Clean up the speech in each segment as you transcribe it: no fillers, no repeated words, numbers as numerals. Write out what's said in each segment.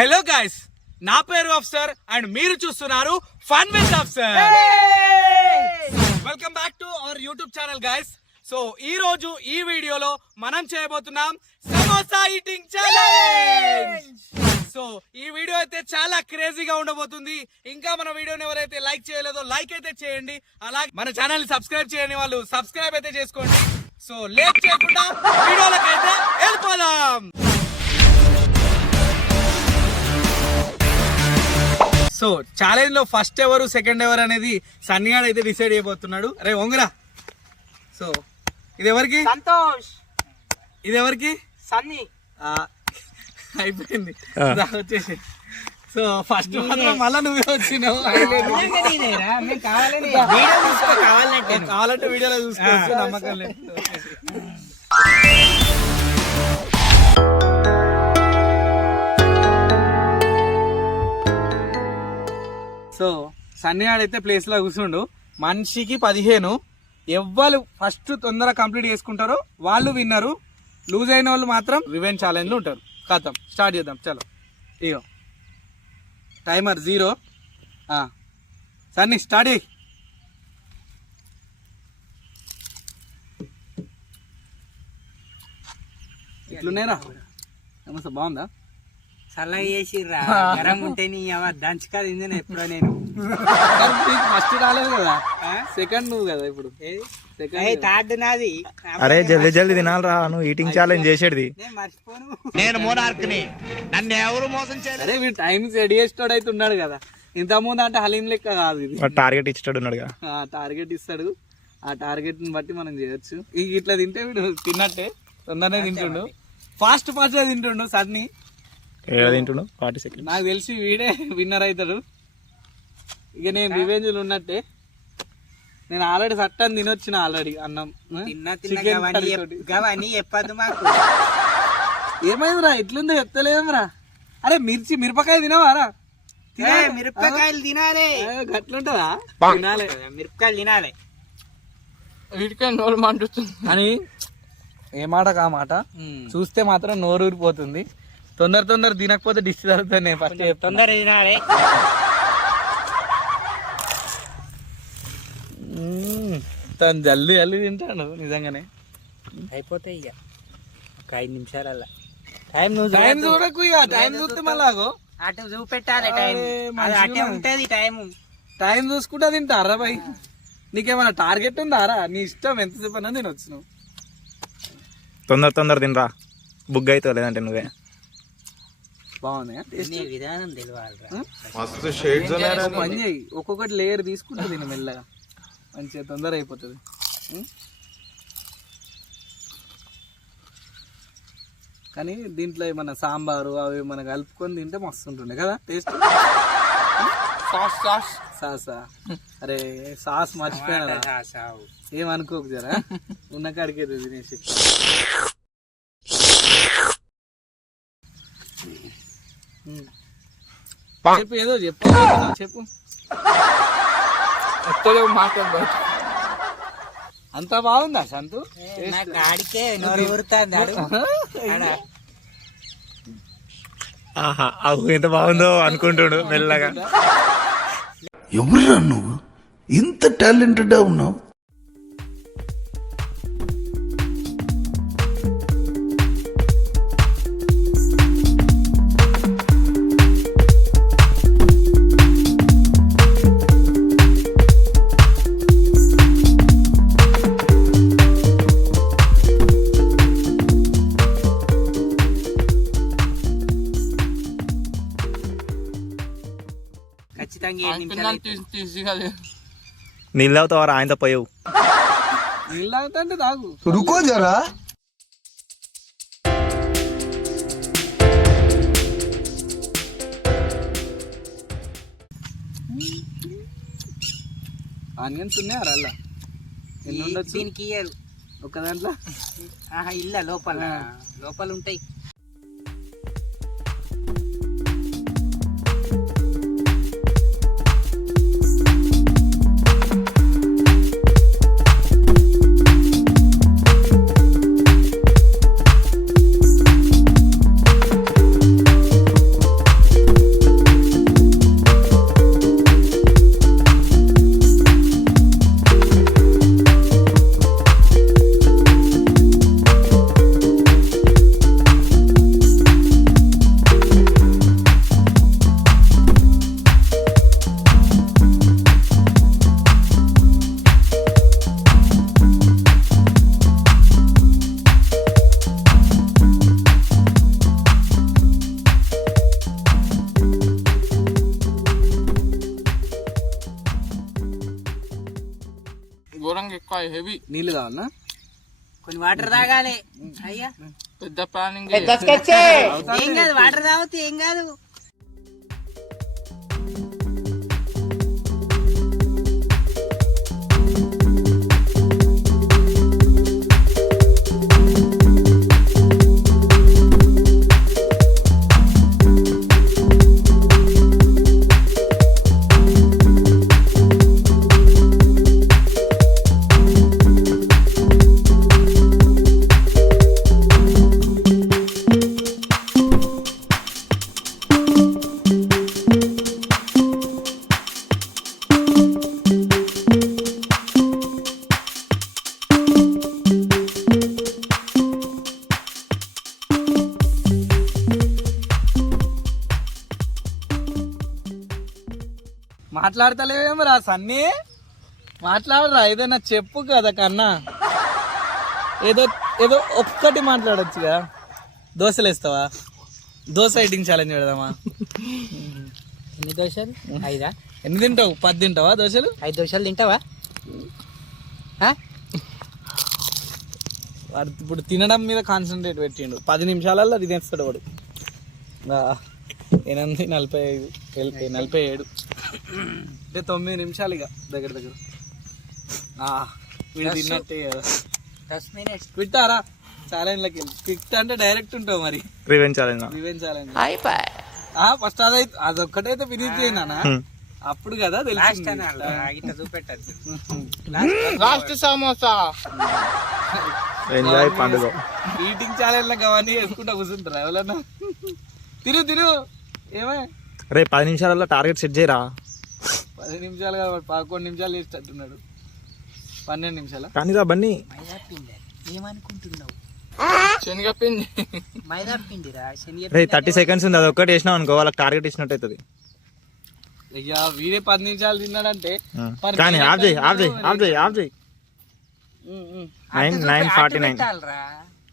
Hello guys, నా పేరు Afsar and మీరు చూస్తున్నారు fun with Afsar. Welcome back to our YouTube channel guys. So ఈ రోజు ఈ వీడియోలో మనం చేయబోతున్నాం సమోసా ఈటింగ్ ఛాలెంజ్. సో ఈ వీడియో అయితే చాలా క్రేజీగా ఉండబోతుంది. ఇంకా మన వీడియోని ఎవరైతే లైక్ చేయలేదో లైక్ అయితే చేయండి, అలాగే మన ఛానల్ ని సబ్స్క్రైబ్ చేయని వాళ్ళు సబ్స్క్రైబ్ అయితే చేసుకోండి. సో లేట్ చేయకుండా వీడియోలోకి అయితే వెళ్ళిపోదాం. సో ఛాలెంజ్ లో ఫస్ట్ ఎవరు సెకండ్ ఎవరు అనేది సన్నిగాడు అయితే డిసైడ్ అయిపోతున్నాడు. అరే ఒంగరా. సో ఇది ఎవరికి? సంతోష్. ఇది ఎవరికి? సన్నీ. అయిపోయింది వచ్చేసి. సో ఫస్ట్ మాత్రం మళ్ళా నువ్వే వచ్చినావు. కావాలంటే వీడియోలో చూసుకోవచ్చు, నమ్మకం లేదు. సో సన్నిగాడు అయితే ప్లేస్ లో కూర్చుండు. మనిషికి 15. ఎవ్వరు ఫస్ట్ తొందరగా కంప్లీట్ చేసుకుంటారో వాళ్ళు విన్నరు. లూజ్ అయిన వాళ్ళు మాత్రం రివెంజ్ ఛాలెంజ్ లో ఉంటారు. కథం స్టార్ట్ చేద్దాం. చలో ఇగో టైమర్ 0. సన్నీ స్టార్ట్ చేయి. ఎట్లున్నాయిరా సమోసా? బాగుందా? చల్లగా చేసిర్రా. గరం ఉంటే నీ దంచుకా తిందిన ఎప్పుడో నేను. ఫస్ట్ రాలేదు కదా, సెకండ్ నువ్వు కదా ఇప్పుడు. థర్డ్ నాది. అరే జల్దీ జల్దీ తినాలరా, నువ్వు ఈటింగ్ ఛాలెంజ్ చేసేది. నేను మర్చిపోను. నేను మోనార్క్ని, నన్ను ఎవరు మోసం చేయలేదు. అరే వీడు టైం సెట్ చేస్తాడు అయితే ఉన్నాడు కదా. ఇంత ముందు అంటే హలీం లెక్క కాదు ఇది. టార్గెట్ ఇచ్చాడు ఉన్నాడుగా. టార్గెట్ ఇస్తాడు, ఆ టార్గెట్ ని బట్టి మనం చేయొచ్చు. ఇట్లా తింటే వీడు తిన్నట్టే తొందరనే తింటుండు. ఫాస్ట్ గా తింటుండు సన్నీ. తింటుండు 40 సెకండ్. నాకు తెలిసి వీడే విన్నర్ అవుతాడు. ఇక నేను రివెంజ్ ఉన్నట్టే. నేను ఆల్రెడీ సట్టని తినొచ్చిన ఆల్రెడీ అన్నం. చెప్పద్దు మాకు. ఏమైందిరా ఎట్లుందో చెప్తలేదురా. అరే మిరపకాయ తినవారా? మిరపకాయలు తినాలి. గట్లుంటదా? తినాలి, మిరపకాయలు తినాలి. వీటికాయ నోరు మండుతుంది అని ఏ మాట కా మాట. చూస్తే మాత్రం నోరు ఊరిపోతుంది. తొందర తినకపోతే డిస్ జరుగుతుంది. నేను ఫస్ట్ తొందర తినాలి. తను జల్దీ తింటాడు నిజంగానే. అయిపోతాయి ఇక ఒక 5 నిమిషాలల్లా. టైం చూడకు. ఇక టైం చూస్తే మళ్ళా అటు చూపెట్టాలి. టైం అటే ఉంటది. టైం చూసుకుంటా తింటారా భయ్? నీకేమైనా టార్గెట్ ఉందారా? నీ ఇష్టం ఎంతసేపు అన్నా నేను వచ్చినావు. తొందర తినరా, బుగ్ అవుతావు లేదంటే నువ్వే. బాగుంది విధానం తెలియాలి. పని చేయి, ఒక్కొక్కటి లేయర్ తీసుకుంటుంది నేను మెల్లగా. మంచిగా తొందర అయిపోతుంది. కానీ దీంట్లో ఏమన్నా సాంబారు అవి మనం కలుపుకొని తింటే మస్తు ఉంటుండే కదా టేస్ట్. సాసా అరే సాస్ మర్చిపోయినా. ఏమనుకోకు జరా, ఉన్న కాడికి తినేసి. చెప్పు, ఏదో చెప్పు. మాట్లాడు. అంతా బాగుందా సంతు? ఆడికే నోరు ఊరుతాంది. ఆహా, అవు ఎంత బాగుందో అనుకుంటాడు మెల్లగా. ఎవరురా నువ్వు ఇంత టాలెంటెడ్ ఉన్నావు? నీళ్ళు తాగుతావారా? ఆయన పోయావు. నీళ్ళు తాగుతా తాగు. రుకో జరా. ఆనియన్స్ ఉన్నాయా అలా? ఎన్ని ఉండొచ్చు దీనికి? ఇయ్యరు ఒక దాంట్లో. ఇల్ల లోపల ఉంటాయి. హెవీ నీళ్ళు కావాలనా? కొన్ని వాటర్ తాగాలి అయ్యా. పెద్ద ప్లానింగ్. ఏం కాదు, వాటర్ తాగితే ఏం కాదు. మాట్లాడతలేవేమో రా సన్నీ, మాట్లాడరా, ఏదైనా చెప్పు కదా కన్నా. ఏదో ఏదో ఒక్కటి మాట్లాడొచ్చుగా. దోశలు వేస్తావా? దోశ ఎయిటింగ్ ఛాలెంజ్ పెడదామా? ఎన్ని దోశలు? 5 ఎన్ని తింటావు? 10 తింటావా దోశలు? 5 దోశలు తింటావా? వాడు ఇప్పుడు తినడం మీద కాన్సన్ట్రేట్ పెట్టిండు. 10 నిమిషాలలో తినేస్తాడు వాడు. 8:45, 47 అంటే 9 నిమిషాలు ఇక దగ్గర దగ్గర. వీడు తిన్నట్టే కదా. 10 minutes. క్విట్టారా ఛాలెంజ్లకి? క్విట్ అంటే డైరెక్ట్ ఉంటావు మరి. Revenge challenge revenge challenge first అదొక్కటైతే ఫినిష్ చేయనా అప్పుడు కదా లాస్ట్ తెలిసింది. ఇట్లా చూపెట్టచ్చు. లాస్ట్ సమోసా. ఎంజాయ్ పండుగ. ఈటింగ్ ఛాలెంజ్ అవన్నీ వేసుకుంటా కూర్చుంటారా ఎవరన్నా? తిను తిను ఏమే రే 10 నిమిషాలలో టార్గెట్ సెట్ చేయరా. 10 నిమిషాలు కాదు, 11 నిమిషాలు వేసేటట్టున్నాడు. 12 నిమిషాలు కానీ రా బన్నీ. మైదా పిండి ఏమనుకుంటున్నావు? శనగపిండి. మైదా పిండిరా, శనగ. రే 30 సెకండ్స్ ఉంది, అది ఒక్కటి వేసినావు అనుకో వాళ్ళకి టార్గెట్ ఇచ్చినట్టు అవుతుంది. అయ్యా వీడే 10 నిమిషాలు తిన్నాడంటే మరి కానీ నేనే ఆఫ్ చేయి, 10 ఆఫ్ చేయి, ఆఫ్ చేయి, ఆఫ్ చేయి. 9:49,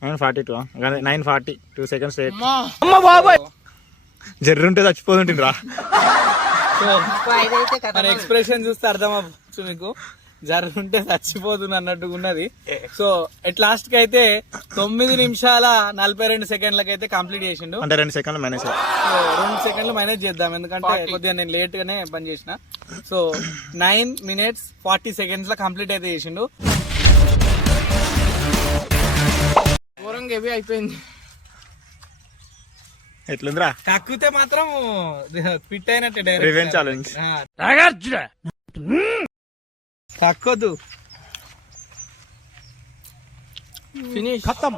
9:42, 9:40, 2 seconds లేట్. జర్రుంటే చచ్చిపోతుంటిరా. సో మన ఎక్స్ప్రెషన్ చూస్తే అర్థం అవ్వచ్చు మీకు, జరుగుంటే చచ్చిపోతుంది అన్నట్టుగా ఉన్నది. సో ఎట్ లాస్ట్ కి అయితే 9 నిమిషాల 42 సెకండ్లకి అయితే కంప్లీట్ చేసిండు. అంటే 2 సెకండ్లు మైనస్. సో 2 సెకండ్లు మైనస్ చేద్దాం, ఎందుకంటే కొద్దిగా నేను లేట్ గానే పని చేసిన. సో 9 minutes 40 seconds లో కంప్లీట్ అయితే చేసిండు. ఘోరంగా హెవీ అయిపోయింది. ఎట్లుందిరా? తక్కితే మాత్రం క్విట్ అయినట్టే రివెంజ్ ఛాలెంజ్. తక్కువద్దు. ఫినిష్. ఖతం.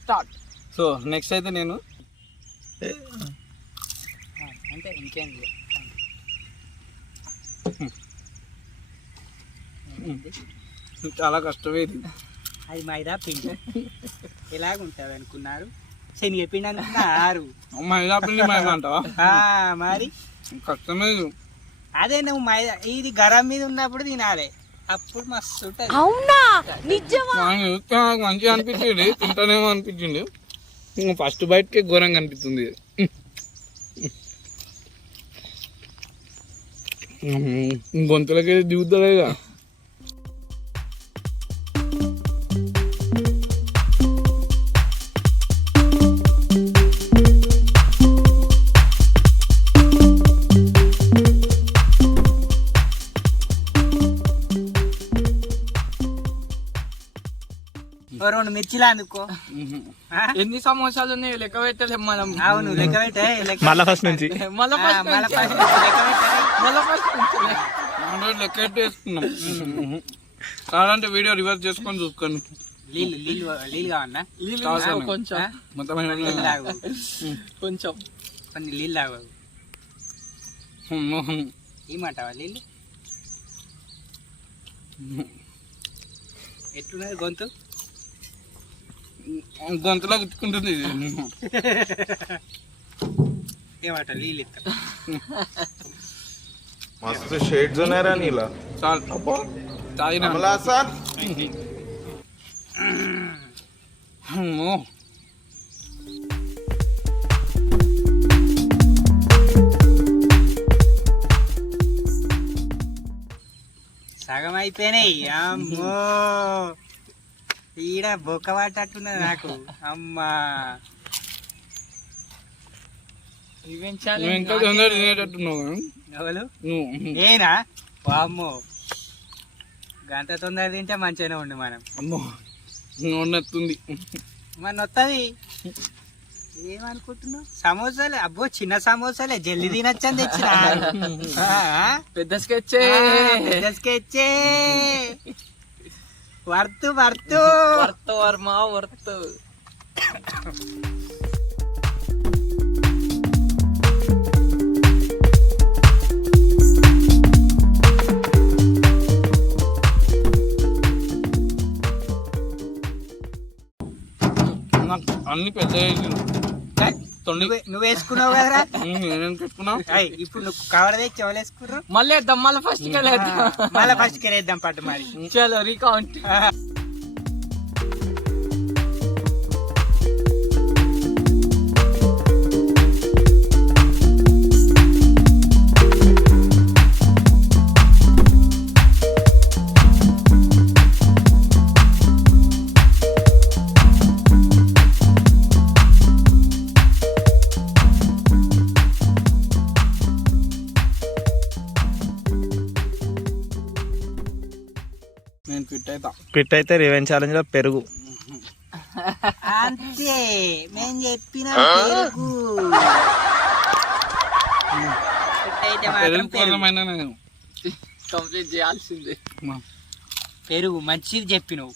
స్టార్ట్. సో నెక్స్ట్ అయితే నేను అంటే ఇంకేం లేదు. చాలా కష్టమే ఇది. అది మైదా పిండి ఎలాగుంటది అనుకున్నారు? శనగ పిండి అనుకున్నారు. మైదా పిండి మైదా అంటావా? మరి కష్టమే ఇది. అదే నువ్వు మైదా ఇది గరం మీద ఉన్నప్పుడు తినాలి, అప్పుడు మస్తు ఉంటది. నాకు మంచిగా అనిపించింది, తింటానేమో అనిపించింది. ఫస్ట్ బయటకే ఘోరంగా అనిపిస్తుంది. గొంతులకి దిగుతలేగా. ఓ 2 మిర్చిలు అనుకో. ఎన్ని సమోసాలు ఉన్నాయి లెక్క పెట్టలేం మనం. అవును లెక్క పెట్టే, లెక్క మళ్ళా ఫస్ట్ నుంచి. మళ్ళా first మళ్ళా నుంచి. ఫస్ట్ నుంచి లెక్క పెట్టే. మళ్ళా first నుంచి. లెక్క వేసుకున్నాం. కావాలంటే వీడియో రివర్స్ చేసుకొని చూసుకోండి. నీళ్ళు నీళ్ళు నీళ్ళు కావన్నా? నీళ్ళు కావాల్సిన తాగు కొంచెం. మొత్తం నీళ్ళు తాగు, కొంచెం. కొన్ని నీళ్ళు తాగు. ఏమంటావా నీళ్ళు? ఎట్లున్నది గొంతు? గొంతులో గుచ్చుకుంటుంది ఇది. ఏమంట నీళ్ళు ఇస్తా. మస్తు షేడ్స్ ఉన్నాయరా నీలా. చాలు తాగినా. అమ్మో. సగం అయిపోయినాయి. అమ్మో ఈడ బొక్క పట్టట్టున్నది నాకు. అమ్మా నువ్వు ఇంకా తొందర తినేటట్టున్నావు కదా? ఎవరు నువ్వు. నేనా? అమ్మో గంట తొందర తింటే మంచిగానే ఉండు మనం. అమ్మో నొన్నెత్తుంది. మరి వస్తుంది ఏమనుకుంటున్నావు? సమోసాలే, అబ్బో చిన్న సమోసాలే జల్దీ తినచ్చని తెచ్చినా. పెద్ద స్కెచ్చే పెద్ద స్కెచ్చే. వర్తు వర్తు వర్త్ వర్మ వర్త్. నాకు అన్ని పెద్ద నువ్వు వేసుకున్నావు కదరా. నేనేం పెట్టుకున్నావు? ఇప్పుడు నువ్వు కవర్ తెచ్చి ఎవరు వేసుకుర్రు? మళ్ళీ వేద్దాం, మళ్ళీ ఫస్ట్ మళ్ళీ ఫస్ట్ కెళ్ళేద్దాం పట్టు మరి. చలో రీకౌంట్. నేను క్విట్ అవుతా. క్విట్ అయితే రివెంజ్ ఛాలెంజ్ లో పెరుగు. అంతే మేము చెప్పిన పెరుగు. అయితే మాత్రం పెరుగు పెరుగు. కోసమైనా నేను కంప్లీట్ చేయాల్సిందే. పెరుగు మంచిది చెప్పినవు.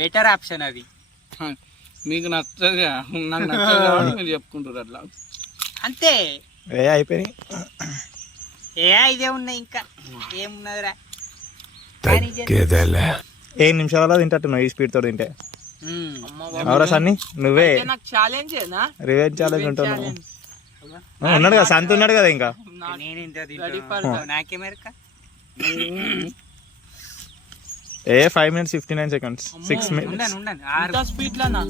బెటర్ ఆప్షన్ అది. మీకు నచ్చదు, నాకు నచ్చదు కాబట్టి మీరు చెప్పుకుంటారు అట్లా. అంతే అయిపోయినాయి. ఇదే ఉన్నాయి, ఇంకా ఏమున్నదిరా. 7 నిమిషాలలో తింటట్టున్నావు ఈ స్పీడ్ తోటి తింటే. ఎవరా సన్ని నువ్వే నాకు ఛాలెంజ్ రివెంజ్ ఛాలెంజ్ ఉంటున్నావు. ఉన్నాడు కదా సంత, ఉన్నాడు కదా ఇంకా. నేను ఇంత తింటా, నాకేమెరక. 5 minutes 59 seconds. 6 minutes. ఉండను ఉండను స్పీడ్ లోనా?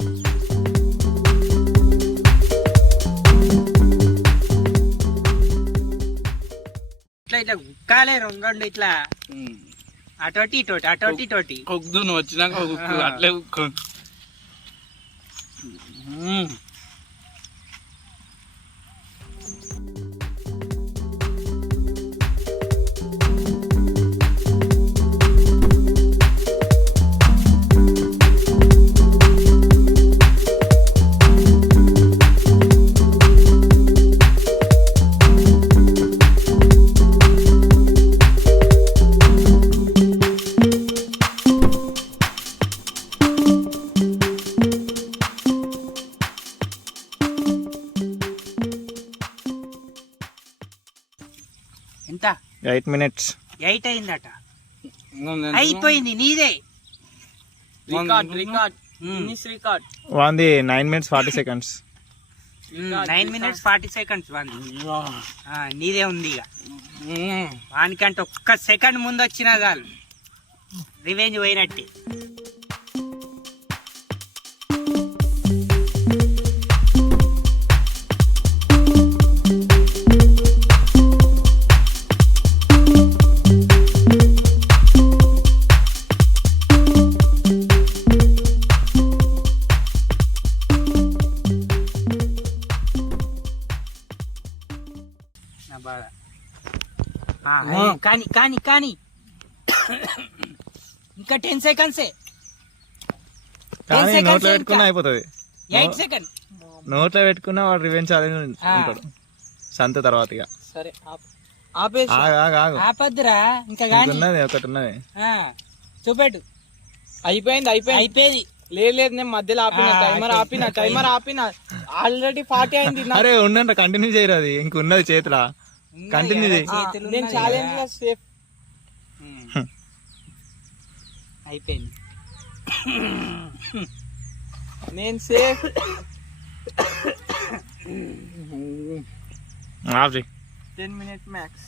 ఇట్లా ఇట్లా ఉక్కాలే రెండు ఇట్లా అటోటి ఇటోటి అటోటి ఇటోటి. కొద్దు నువ్వు వచ్చినాక అట్లే ఉక్కు. ఎంత? 8 minutes. 8 అయిందట. అయిపోయింది నీదే. Record record record. వాంది 9 minutes 40 seconds. 9 minutes 40 seconds వంది. నీదే ఉంది ఇక. వానికంటే ఒక్క సెకండ్ ముందు వచ్చినా చాలు రివెంజ్ పోయినట్టే. కానీ కానీ కానీ ఇంకా 10 seconds. కానీ నోట్లో పెట్టుకున్నా అయిపోతుంది. 8 seconds. నోట్లో పెట్టుకున్నా వాడు రివెంజ్ ఛాలెంజ్ ఉంటాడు సంత తర్వాత. ఇక సరే ఆపేసి ఆపద్దురా ఇంకా ఉన్నది ఒకటి ఉన్నది. చూపెట్టు. అయిపోయింది అయిపోయింది అయిపోయింది. లేదు నేను మధ్యలో టైమర్ ఆపిన ఆల్రెడీ 40 అయింది. అరే ఉండండి, కంటిన్యూ చేయరు. అది ఇంకున్నది చేతిలో, కంటిన్యూ చేయి. నేను ఛాలెంజ్ లో సేఫ్ అయిపోయింది. నేను సేఫ్. ఆఫ్ చేయి. 10 minutes మ్యాక్స్.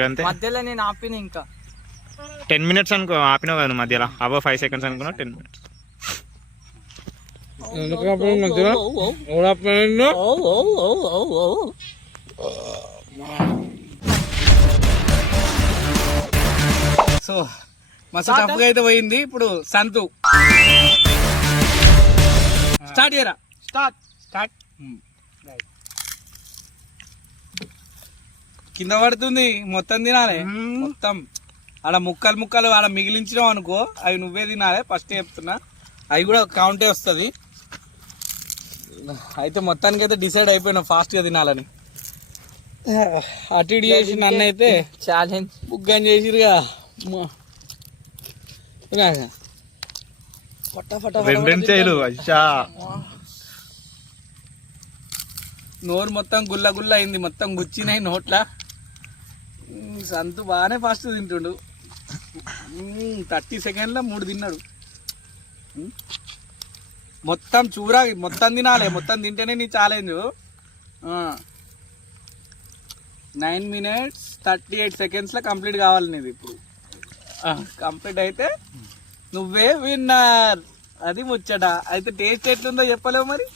గంతే. మధ్యలో నేను ఆపిన ఇంకా 10 minutes అనుకో ఆపినావు కదా మధ్యలో. అబో 5 seconds అనుకున్నా 10 minutes. సో మస్తు టఫ్గా అయితే పోయింది. ఇప్పుడు సంతు స్టార్ట్ చేయరా. స్టార్ట్ కింద పడుతుంది మొత్తం తినాలి. మొత్తం ఆడ ముక్కలు ఆడ మిగిలించినావు అనుకో అవి నువ్వే తినాలి. ఫస్ట్ చెప్తున్నా అవి కూడా కౌంటే వస్తుంది. అయితే మొత్తానికి అయితే డిసైడ్ అయిపోయినా ఫాస్ట్గా తినాలని. అటు ఇటు చేసి నన్ను అయితే ఛాలెంజ్ బుగ్గని చేసిరుగా. రెండు చేయలు అచ్చా. నోరు మొత్తం గుల్ల గుల్ల అయింది, మొత్తం గుచ్చినాయి నోట్ల. సంతు బాగానే ఫాస్ట్ తింటుండు. 30 సెకండ్లో 3 తిన్నాడు. మొత్తం చూరా, మొత్తం తినాలి. మొత్తం తింటేనే నీ ఛాలెంజ్. 9 minutes 38 seconds కంప్లీట్ కావాలి నీది. ఇప్పుడు కంప్లీట్ అయితే నువ్వే విన్నర్. అది ముచ్చట. అయితే టేస్ట్ ఎట్లుందో చెప్పలేవు మరి,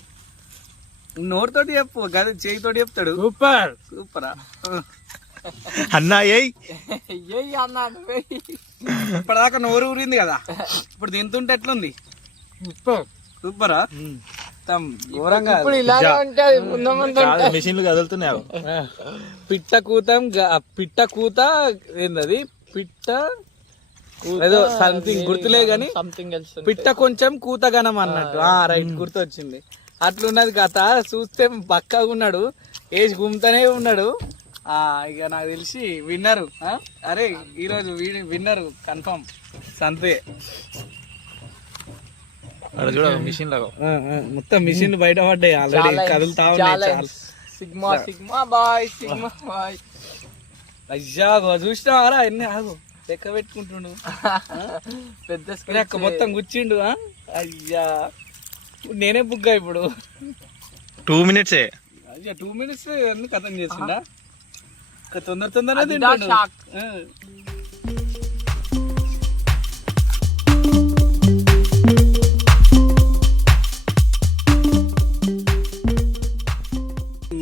నోరుతోటి చెప్పు, గది చేయితోటి చెప్తాడు. సూపర్ సూపరా అన్నా ఏయ్ ఇప్పటిదాకా నోరు ఊరింది కదా, ఇప్పుడు తింటుంటే ఎట్లుంది? సూపరా. మొత్తం ఘోరంగా మిషన్లు కదులుతున్నాయి. పిట్ట కూత ఏందది? పిట్ట ఏదో సంథింగ్ గుర్తులే గాని పిట్ట కొంచెం కూతగనం అన్నట్టు. రైట్, గుర్తొచ్చింది. అట్లున్నది కథ. చూస్తే పక్కగా ఉన్నాడు, ఏజ్ గుమ్తనే ఉన్నాడు. ఇక నాకు తెలిసి విన్నరు. అరే ఈరోజు విన్నరు కన్ఫర్మ్ సంతే. చూడ మిషన్ లాగా మొత్తం మిషన్ బయట పడ్డాయి ఆల్రెడీ, కదులుతా ఉన్నాయి. అయ్యా చూసినావారా ఎన్ని? ఆగు, లెక్క పెట్టుకుంటుండు. పెద్ద మొత్తం గుచ్చిండు. అయ్యా నేనే బుగ్గా ఇప్పుడు. 2 minutes. అయ్యా 2 minutes అన్ని కథం చేసిండా? తొందరగా తింటాడు.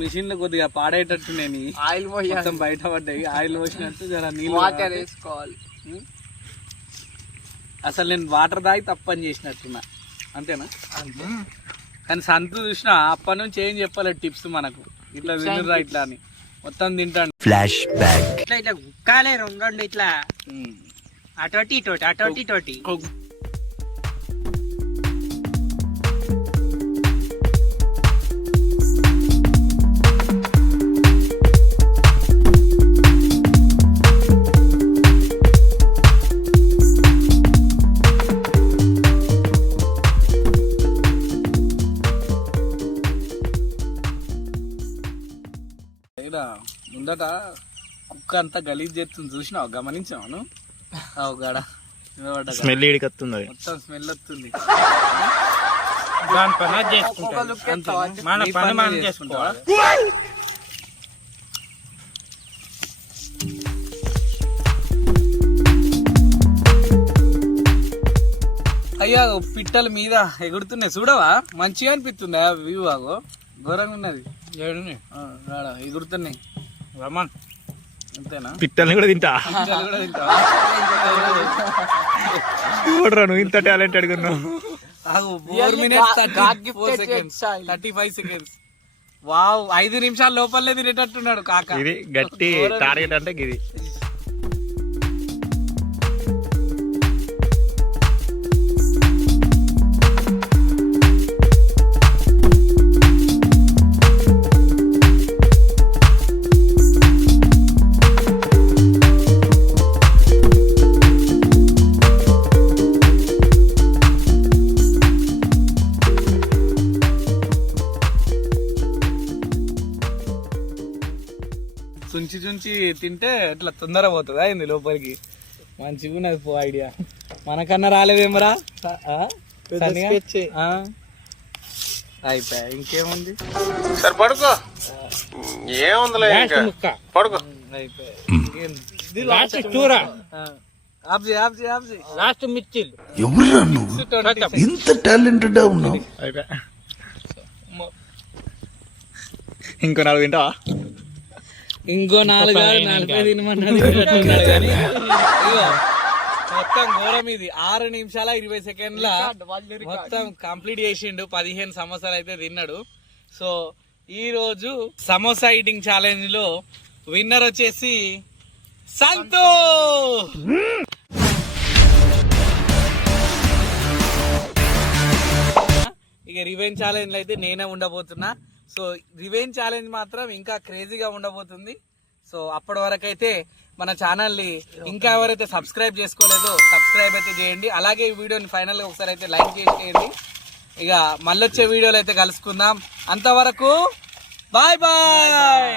మిషన్ లో కొద్దిగా పాడేటట్టు నేను ఆయిల్ మొత్తం బయట పడ్డాయి. ఆయిల్ పోసినట్టు జర నీళ్ళు వాటర్ వేసుకోవాలి. అసలు నేను వాటర్ తాగి తప్పని చేసినట్టున్నా, అంతేనా? కానీ సంతు చూసిన అప్పటి నుంచి ఏం చెప్పలేదు టిప్స్ మనకు, ఇట్లా తినరా ఇట్లా అని. మొత్తం తింటాను. Flash back. ఇట్లా ఇట్లా ఉక్కాలే రెండు ఇట్లా అటోటి ఇటోటి. ముందట కుక్క అంతా గలీజ్ చేస్తుంది చూసినావు, గమనించాను. గాడ స్మెల్ ఇడికి వస్తుంది. అది మొత్తం స్మెల్ వస్తుంది. దాని పని చేసుకుంటాం, మన పని మనం చేసుకుంటావా? అయ్యా పిట్టల మీద ఎగురుతున్నాయి చూడవా, మంచిగా అనిపిస్తుంది. వ్యూ ఆగో ఘోరంగా ఉన్నది. ఎగురుతున్నాయి. రమన్ అంతేనా? పిట్టల్ని కూడా తింటా. పిట్టలు కూడా తింటావా? చూడరా నువ్వు ఇంత టాలెంటెడ్ గా ఉన్నావు. 4 minutes 34 seconds 35 seconds. వావ్, 5 నిమిషాల లోపలే తినేటట్టున్నాడు కాక. ఇది గట్టి టార్గెట్ అంటే ఇది. చుంచి తింటే ఇట్లా తొందర పోతుంది అయింది లోపలికి. మంచిగా ఉన్నది పో ఐడియా. మనకన్నా రాలేదేమరా? అయిపోయా, ఇంకేముంది? సరే పడుకో, ఏముందిలే పడుకో. లాస్ట్ మిర్చిలు ఎవరురా నువ్వు ఇంత టాలెంటెడ్ ఉన్నావు? ఇంకో 4 తింటావా? ఇంకో 4 40 తినమన్నది. మొత్తం ఘోరం ఇది 6 నిమిషాల 20 సెకండ్ల మొత్తం కంప్లీట్ చేసిండు. 15 సమోసాలు అయితే తిన్నాడు. సో ఈ రోజు సమోసా ఈటింగ్ ఛాలెంజ్ లో విన్నర్ వచ్చేసి సంతో. ఇక రివెంజ్ ఛాలెంజ్ అయితే నేనే ఉండబోతున్నా. సో రివెంజ్ ఛాలెంజ్ మాత్రం ఇంకా క్రేజీగా ఉండబోతుంది. సో అప్పటి వరకు అయితే మన ఛానల్ని ఇంకా ఎవరైతే సబ్స్క్రైబ్ చేసుకోలేదో సబ్స్క్రైబ్ అయితే చేయండి. అలాగే ఈ వీడియోని ఫైనల్గా ఒకసారి అయితే లైక్ చేసేయండి. ఇక మళ్ళొచ్చే వీడియోలో అయితే కలుసుకుందాం. అంతవరకు బాయ్ బాయ్.